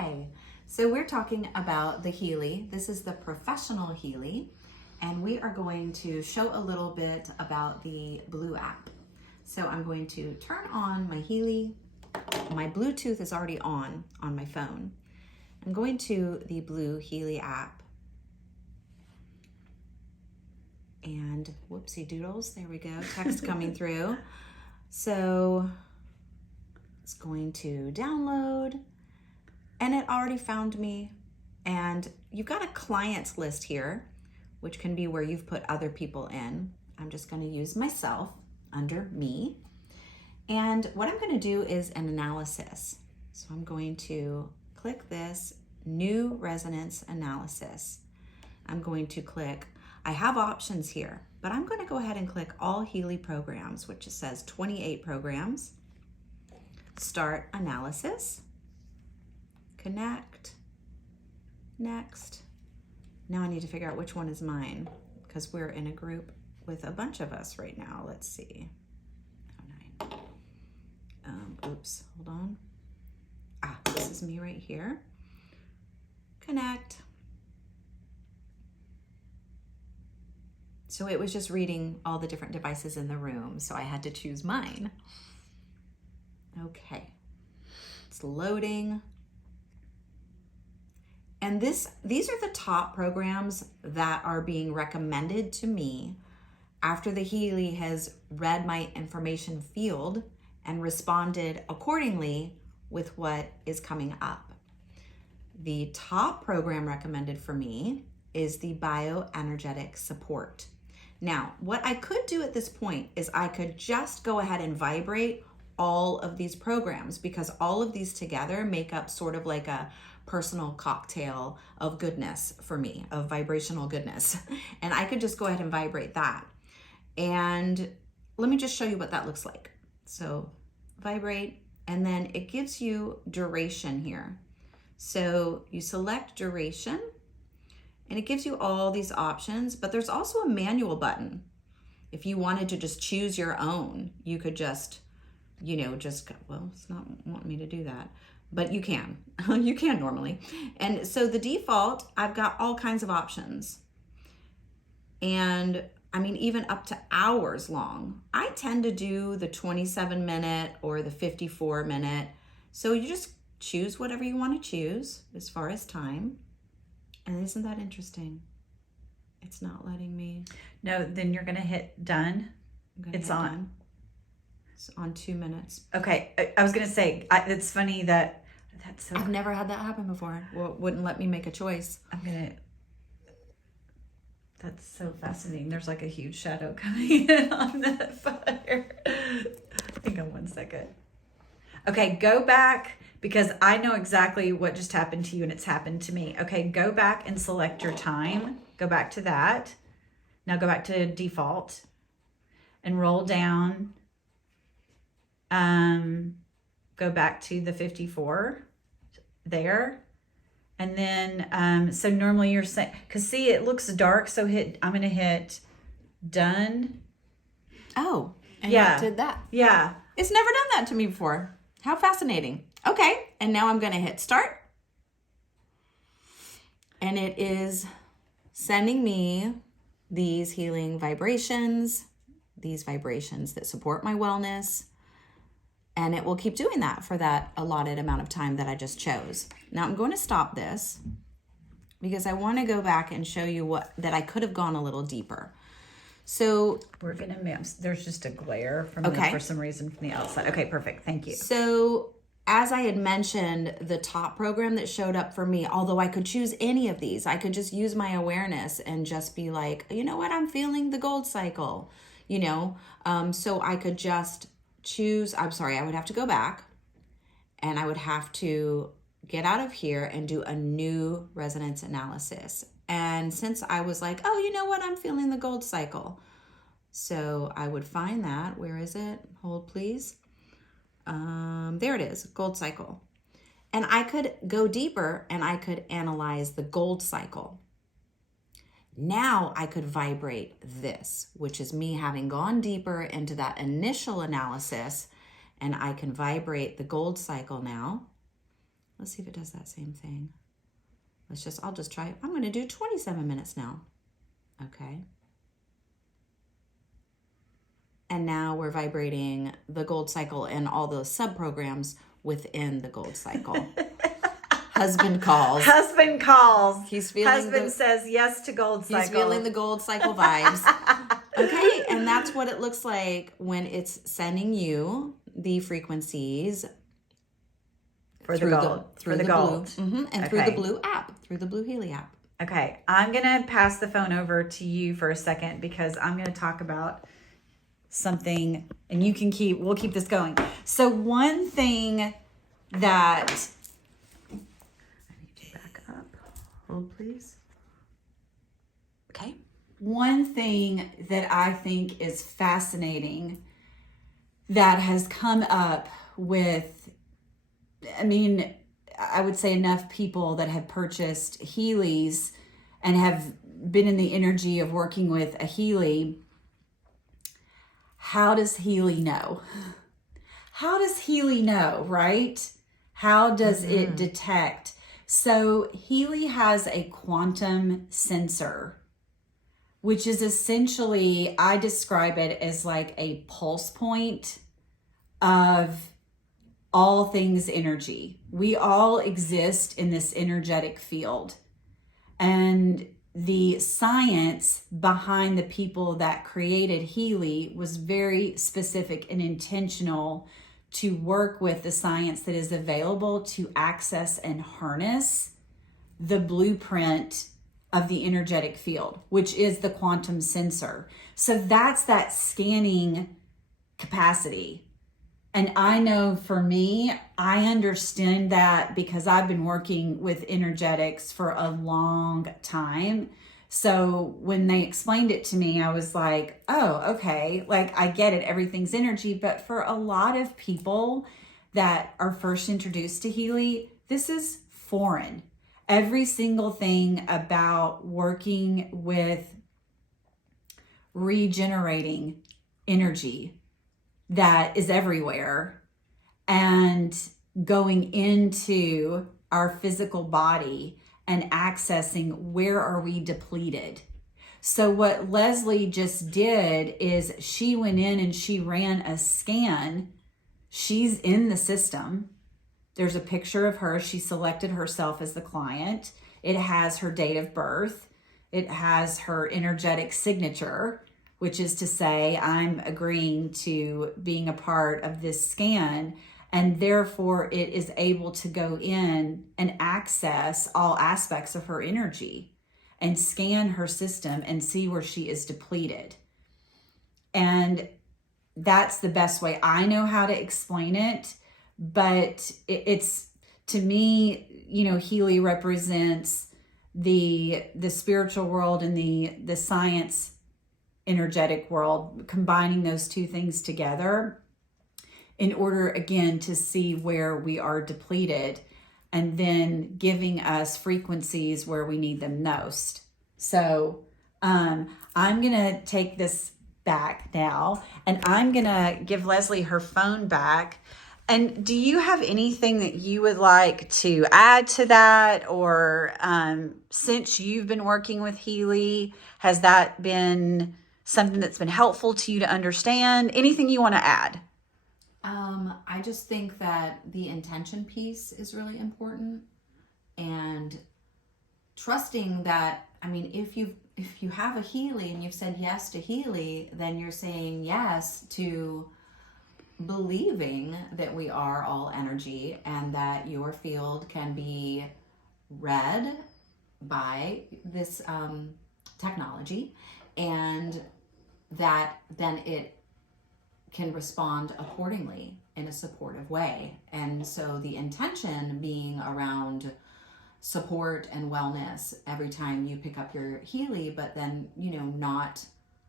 Hi. So we're talking about the Healy. This is the professional Healy, and we are going to show a little bit about the Blue app. So I'm going to turn on my Healy. My Bluetooth is already on my phone. I'm going to the Blue Healy app. And whoopsie doodles, there we go, text coming through. So it's going to download, and it already found me. And you've got a clients list here, which can be where you've put other people in. I'm just going to use myself under me. And what I'm going to do is an analysis. So I'm going to click this new resonance analysis. I'm going to click, I have options here, but I'm going to go ahead and click all Healy programs, which says 28 programs. Start analysis, connect, next. Now I need to figure out which one is mine because we're in a group with a bunch of us right now. Let's see. Oh, 9. Oops, hold on. This is me right here. Connect. So it was just reading all the different devices in the room, so I had to choose mine. Okay, it's loading. And these are the top programs that are being recommended to me after the Healy has read my information field and responded accordingly with what is coming up. The top program recommended for me is the bioenergetic support. Now, what I could do at this point is I could just go ahead and vibrate all of these programs because all of these together make up sort of like a personal cocktail of goodness for me, of vibrational goodness. And I could just go ahead and vibrate that. And let me just show you what that looks like. So vibrate, and then it gives you duration here. So you select duration, and it gives you all these options, but there's also a manual button. If you wanted to just choose your own, you could just, well, it's not wanting me to do that, but you can. You can normally. And so the default, I've got all kinds of options. And I mean, even up to hours long. I tend to do the 27-minute or the 54-minute. So you just choose whatever you want to choose as far as time. And isn't that interesting? It's not letting me. No, then you're going to hit done. It's on. Done. It's on 2 minutes. Okay. I was going to say, it's funny that's so. I've never had that happen before. Well, it wouldn't let me make a choice. That's so fascinating. There's like a huge shadow coming in on the fire. Hang on 1 second. Okay, go back because I know exactly what just happened to you and it's happened to me. Okay, go back and select your time. Go back to that. Now go back to default and roll down. Go back to the 54 there. And then, so normally you're saying, because see, it looks dark. So I'm going to hit done. Oh, and it did that. Yeah. It's never done that to me before. How fascinating. Okay, and now I'm going to hit start. And it is sending me these healing vibrations, these vibrations that support my wellness. And it will keep doing that for that allotted amount of time that I just chose. Now I'm going to stop this because I want to go back and show you that I could have gone a little deeper. So we're going to, there's just a glare from for some reason from the outside. Okay, perfect. Thank you. So as I had mentioned, the top program that showed up for me, although I could choose any of these, I could just use my awareness and just be like, you know what, I'm feeling the gold cycle, so I could just choose, I would have to go back and I would have to get out of here and do a new resonance analysis. And since I was like, oh, you know what, I'm feeling the gold cycle. So I would find that, where is it? Hold please. There it is, gold cycle. And I could go deeper and I could analyze the gold cycle. Now I could vibrate this, which is me having gone deeper into that initial analysis, and I can vibrate the gold cycle now. Let's see if it does that same thing. I'll just try it. I'm going to do 27 minutes now. Okay. And now we're vibrating the gold cycle and all those sub-programs within the gold cycle. Husband calls. Husband calls. He's feeling Husband says yes to gold cycle. He's feeling the gold cycle vibes. Okay, and that's what it looks like when it's sending you the frequencies through the gold. Through the gold. Blue, and through the Blue app, through the Blue Healy app. Okay, I'm going to pass the phone over to you for a second because I'm going to talk about something, and we'll keep this going. So one thing that, I need to back up. Hold, please. Okay. One thing that I think is fascinating that has come up with, I would say enough people that have purchased Healys and have been in the energy of working with a Healy. How does Healy know? How does Healy know, right? How does it detect? So Healy has a quantum sensor, which is essentially, I describe it as like a pulse point of all things energy. We all exist in this energetic field. And the science behind the people that created Healy was very specific and intentional to work with the science that is available to access and harness the blueprint of the energetic field, which is the quantum sensor. So that's that scanning capacity. And I know for me, I understand that because I've been working with energetics for a long time. So when they explained it to me, I was like, oh, okay. Like, I get it. Everything's energy. But for a lot of people that are first introduced to Healy, this is foreign. Every single thing about working with regenerating energy that is everywhere and going into our physical body and accessing where are we depleted. So what Leslie just did is she went in and she ran a scan. She's in the system. There's a picture of her. She selected herself as the client. It has her date of birth. It has her energetic signature, which is to say, I'm agreeing to being a part of this scan, and therefore it is able to go in and access all aspects of her energy and scan her system and see where she is depleted. And that's the best way I know how to explain it. But it's, to me, Healy represents the spiritual world and the science energetic world, combining those two things together in order, again, to see where we are depleted and then giving us frequencies where we need them most. So I'm going to take this back now and I'm going to give Leslie her phone back. And do you have anything that you would like to add to that? Or since you've been working with Healy, has that been something that's been helpful to you to understand? Anything you want to add? I just think that the intention piece is really important, and trusting that, if you have a Healy and you've said yes to Healy, then you're saying yes to believing that we are all energy and that your field can be read by this technology, and that then it can respond accordingly in a supportive way. And so the intention being around support and wellness every time you pick up your Healy, but then, not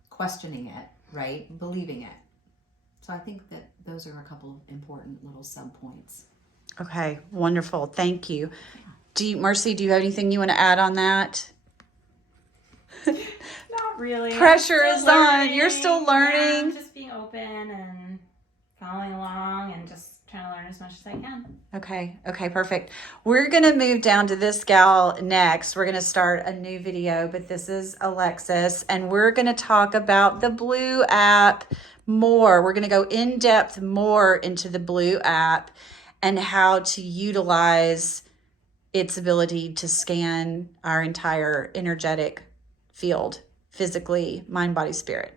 questioning it, right? Believing it. So I think that those are a couple of important little sub points. Okay, wonderful. Thank you. Mercy, do you have anything you want to add on that? Not really. Pressure is on. You're still learning. Yeah, just being open and following along and just trying to learn as much as I can. Okay, perfect. We're going to move down to this gal next. We're going to start a new video, but this is Alexis, and we're going to talk about the Blue app more. We're going to go in depth more into the Blue app and how to utilize its ability to scan our entire energetic field, physically, mind, body, spirit,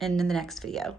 in the next video.